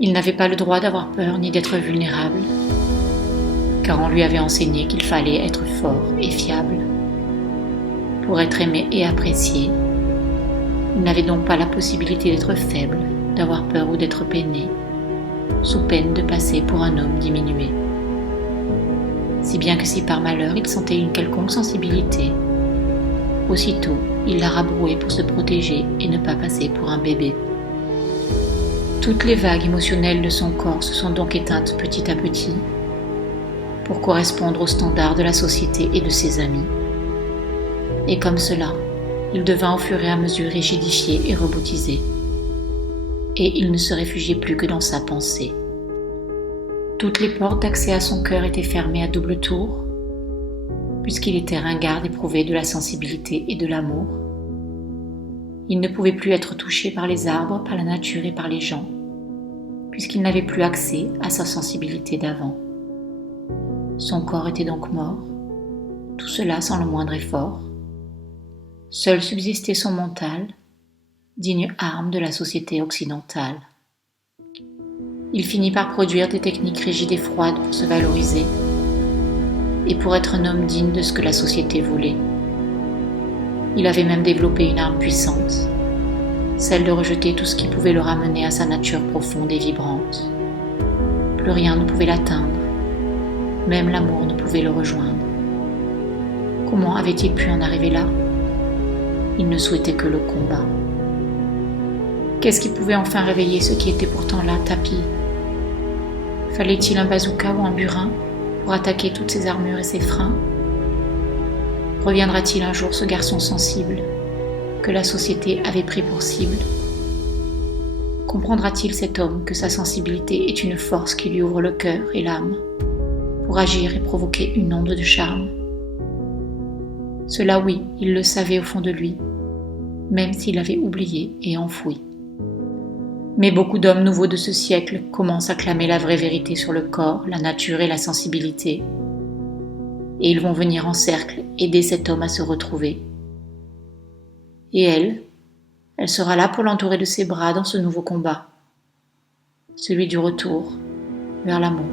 Il n'avait pas le droit d'avoir peur ni d'être vulnérable, car on lui avait enseigné qu'il fallait être fort et fiable. Pour être aimé et apprécié, il n'avait donc pas la possibilité d'être faible, d'avoir peur ou d'être peiné, sous peine de passer pour un homme diminué. Si bien que si par malheur il sentait une quelconque sensibilité, aussitôt il la rabrouait pour se protéger et ne pas passer pour un bébé. Toutes les vagues émotionnelles de son corps se sont donc éteintes petit à petit pour correspondre aux standards de la société et de ses amis. Et comme cela, il devint au fur et à mesure rigidifié et robotisé. Et il ne se réfugiait plus que dans sa pensée. Toutes les portes d'accès à son cœur étaient fermées à double tour, puisqu'il était ringard éprouvé de la sensibilité et de l'amour. Il ne pouvait plus être touché par les arbres, par la nature et par les gens, puisqu'il n'avait plus accès à sa sensibilité d'avant. Son corps était donc mort, tout cela sans le moindre effort. Seul subsistait son mental, digne arme de la société occidentale. Il finit par produire des techniques rigides et froides pour se valoriser et pour être un homme digne de ce que la société voulait. Il avait même développé une arme puissante, celle de rejeter tout ce qui pouvait le ramener à sa nature profonde et vibrante. Plus rien ne pouvait l'atteindre, même l'amour ne pouvait le rejoindre. Comment avait-il pu en arriver là ? Il ne souhaitait que le combat. Qu'est-ce qui pouvait enfin réveiller ce qui était pourtant là, tapis ? Fallait-il un bazooka ou un burin pour attaquer toutes ses armures et ses freins ? Reviendra-t-il un jour ce garçon sensible que la société avait pris pour cible ? Comprendra-t-il cet homme que sa sensibilité est une force qui lui ouvre le cœur et l'âme pour agir et provoquer une onde de charme ? Cela oui, il le savait au fond de lui, même s'il l'avait oublié et enfoui. Mais beaucoup d'hommes nouveaux de ce siècle commencent à clamer la vraie vérité sur le corps, la nature et la sensibilité. Et ils vont venir en cercle aider cet homme à se retrouver. Et elle sera là pour l'entourer de ses bras dans ce nouveau combat, celui du retour vers l'amour.